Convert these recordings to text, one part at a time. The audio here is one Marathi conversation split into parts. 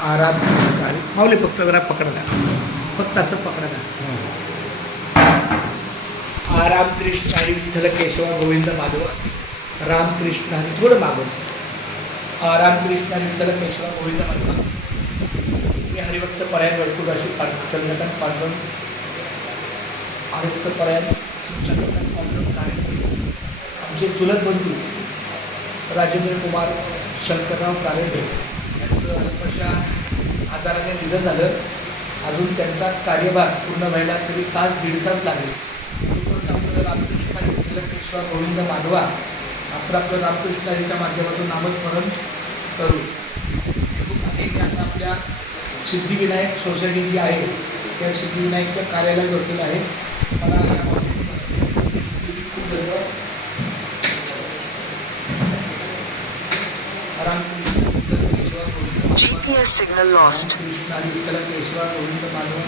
आराम कृष्ण हरी माऊली फक्त जरा पकडा ना, फक्त असं पकडा ना. आराम कृष्ण हरी विठ्ठल केशवा गोविंद माधव. राम कृष्ण हरी थोडं मागं. आराम कृष्ण हरी विठ्ठल केशवा गोविंद माधव. मी हरिभक्त परायण वर्तुळाशी चंद्रकांत पांडुरंग हरिभक्त परायण चंद्रकांत पांडुरंग कारेंडे आमचे चुलत बंधू राजेंद्र कुमार शंकरराव कारेंडे यांचं अल्पशा आजाराने निधन झालं. अजून त्यांचा कार्यभार पूर्ण व्हायला तरी तास दीड तास लागेल. तोपर्यंत आपल्याला रामकृष्ण हरी विठ्ठल केशवा गोविंद माधवा आपलं रामकृष्ण हरीच्या माध्यमातून नामस्मरण करू. अनेक आता आपल्या सिद्धिविनायक सोसायटी जी आहे त्या सिद्धिविनायकच्या कार्यालय वरती आहे. मला खूप धन्यवाद. GPS signal lost. Ramakrishna Hari Vitthal केशवा गोविंद माधव.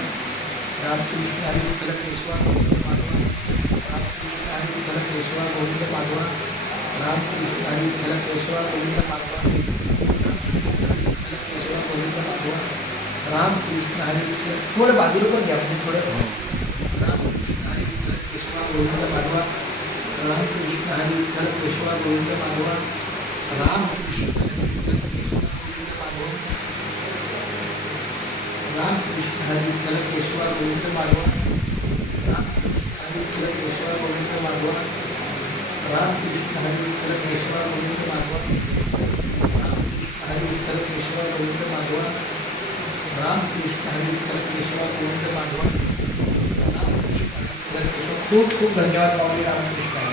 रामकृष्ण हरी विठ्ठल केशवा गोविंद माधव. रामकृष्ण हरी विठ्ठल केशवा गोविंद माधव. रामकृष्ण हरी विठ्ठल केशवा गोविंद माधव. केशवा गोविंद माधव. रामकृष्ण हरी विठ्ठल थोडं बाजूला पण घ्या म्हणजे थोडं. रामकृष्ण हरी विठ्ठल केशवा गोविंद माधव. रामकृष्ण हरी विठ्ठल केशवा गोविंद माधव. रामकृष्ण हरी विठ्ठल केशवा गोविंद माधव. रामकृष्ण हरी विठ्ठल केशवा गोविंद माधव. रामकृष्ण हरी विठ्ठल केशवा गोविंद माधव. रामकृष्ण हरी विठ्ठल केशवा गोविंद माधव. रामकृष्ण हरी विठ्ठल केशवा गोविंद माधव. रामकृष्ण हरी विठ्ठल केशवा गोविंद माधव. खूप खूप धन्यवाद माऊली. रामकृष्ण